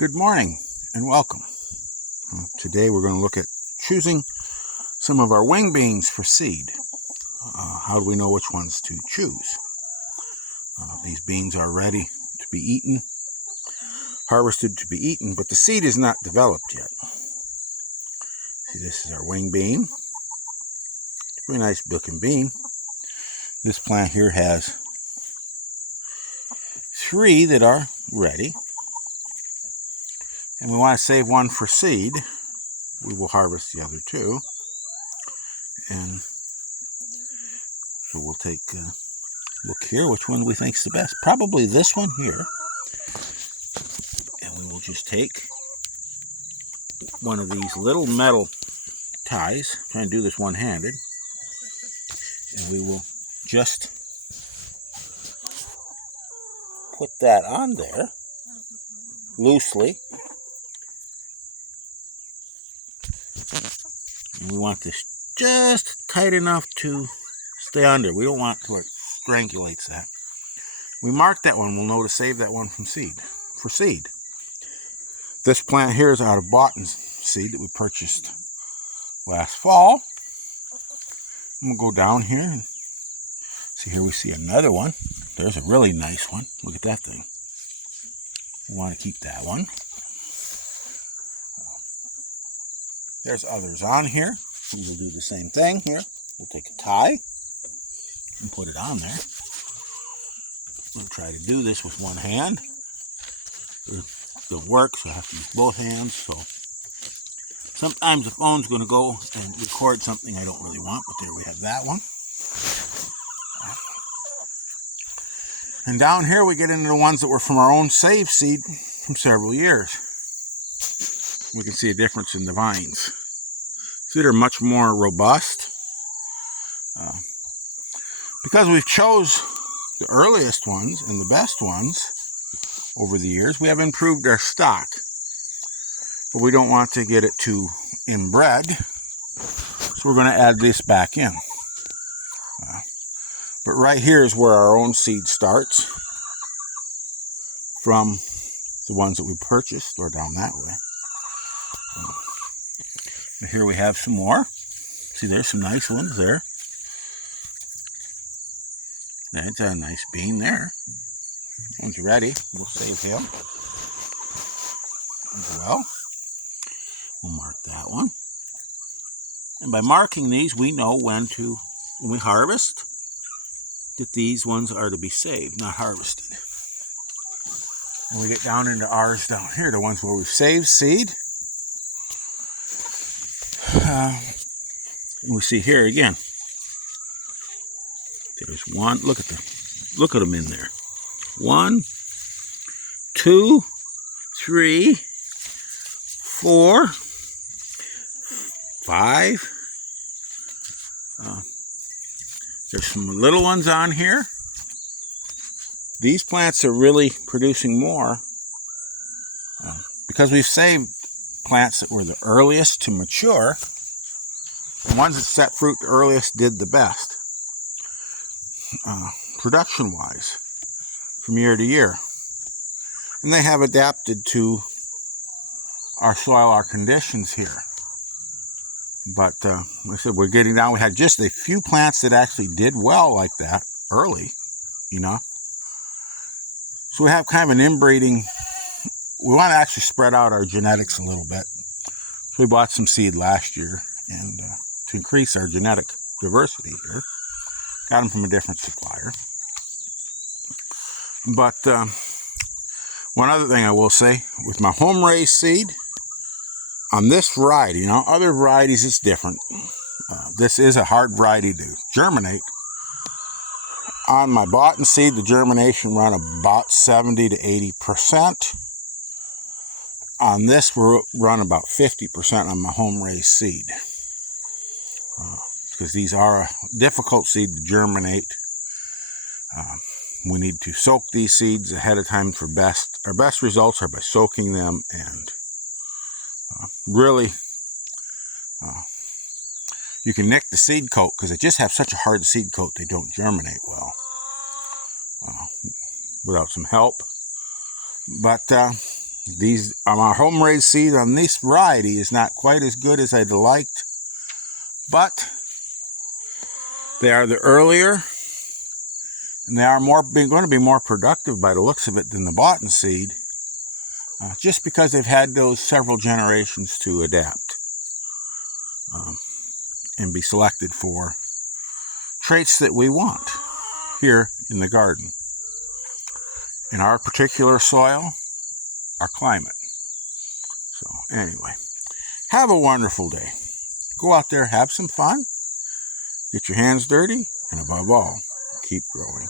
Good morning and welcome. Today we're going to look at choosing some of our wing beans for seed. How do we know which ones to choose? These beans are ready to be eaten, harvested to be eaten, but the seed is not developed yet. See, this is our wing bean. It's a very nice looking bean. This plant here has 3 that are ready, and we want to save one for seed. We will harvest the other 2, and so we'll take a look here which one we think is the best. Probably this one here, and we will just take one of these little metal ties. I'm trying to do this one-handed, and we will just put that on there loosely. And we want this just tight enough to stay under. We don't want to where it strangulates that. We mark that one. We'll know to save that one from seed. For seed. This plant here is out of Boughton seed that we purchased last fall. And we'll go down here and see. Here we see another one. There's a really nice one. Look at that thing. We want to keep that one. There's others on here. We will do the same thing here. We'll take a tie and put it on there. I'm going to try to do this with one hand. It doesn't work, so I have to use both hands. So sometimes the phone's going to go and record something I don't really want, but there we have that one. And down here we get into the ones that were from our own saved seed from several years. We can see a difference in the vines. See, they're much more robust. Because we've chose the earliest ones and the best ones over the years, we have improved our stock. But we don't want to get it too inbred, so we're going to add this back in. But right here is where our own seed starts from the ones that we purchased, or down that way. Here we have some more. See, there's some nice ones there. That's a nice bean there. That one's ready. We'll save him as well. We'll mark that one. And by marking these, we know when we harvest, that these ones are to be saved, not harvested. When we get down into ours down here, the ones where we've saved seed, we see here again. There's one. Look at them in there. 1, 2, 3, 4, 5. There's some little ones on here. These plants are really producing more because we've saved plants that were the earliest to mature. The ones that set fruit the earliest did the best, production-wise, from year to year. And they have adapted to our soil, our conditions here. But like I said, we're getting down. We had just a few plants that actually did well like that early enough. So we have kind of an inbreeding. We want to actually spread out our genetics a little bit. So we bought some seed last year, and to increase our genetic diversity here, got them from a different supplier. But one other thing I will say, with my home raised seed, on this variety, other varieties it's different. This is a hard variety to germinate. On my Boughton seed, the germination run about 70 to 80%. On this, we'll run about 50% on my home raised seed. Because these are a difficult seed to germinate. We need to soak these seeds ahead of time for our best results are by soaking them, and really you can nick the seed coat because they just have such a hard seed coat they don't germinate well without some help. But our home raised seed on this variety is not quite as good as I'd liked, but they are the earlier, and they are going to be more productive by the looks of it than the Boughton seed, just because they've had those several generations to adapt and be selected for traits that we want here in the garden, in our particular soil, our climate. So anyway, have a wonderful day. Go out there, have some fun, get your hands dirty, and above all, keep growing.